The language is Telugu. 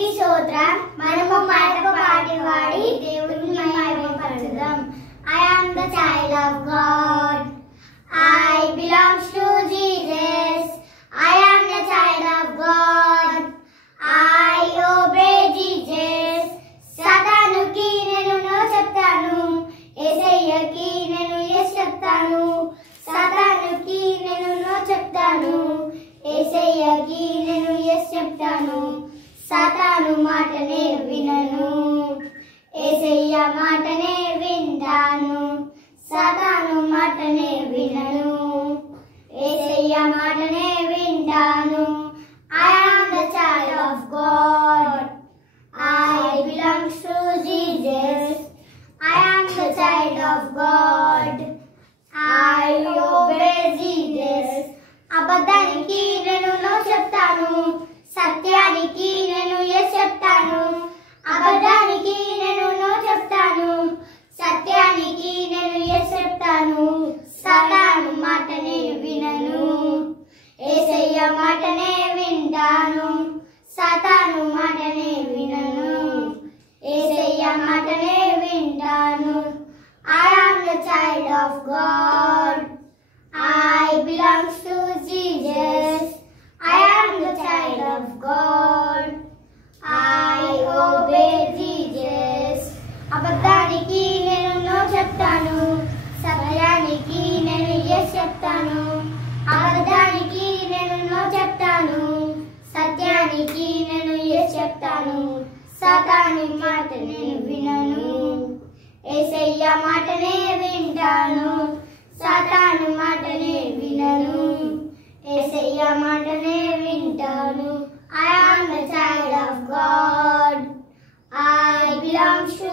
దేవునికి స్తోత్రం. మనము మాటకు పాటివాడి దేవుని మహిమపరచుదాం. I am the child of God. I belong to Jesus. I am the child of God. I obey Jesus. సాతానుకి నేను నో చెప్తాను, యేసయ్యకి నేను yes చెప్తాను. సాతానుకి నేను నో చెప్తాను, యేసయ్యకి నేను yes చెప్తాను. సాతాను మాటనే వినను, యేసయ్య మాటనే వింటాను. సాతాను మాటనే వినను, యేసయ్య మాటనే వింటాను. I am the child of God. I belong to Jesus. I am the child of God. I obey Jesus. అబద్ధానికి నేను నో చెప్తాను, సత్యానికి నేను yes చెప్తాను. అబద్ధానికి నేను నో చెప్తాను, సత్యానికి నేను yes చెప్తాను. సాతాను మాటనే వినను, యేసయ్య మాటనే వింటాను. సాతాను మాటనే వినను, యేసయ్య మాటనే వింటాను. I am the child of God. I belong to Jesus. I am the child of God. I obey Jesus. అబద్ధానికి నేను నో చెప్తాను, సత్యానికి నేను yes చెప్తాను. అబద్ధానికి నేను నో చెప్తాను, సత్యానికి నేను yes చెప్తాను. సాతాను మాటనే వినను, యేసయ్య మాటనే వింటాను. సాతాను మాటనే వినను, యేసయ్య మాటనే వింటాను. I am the child of God. I belong to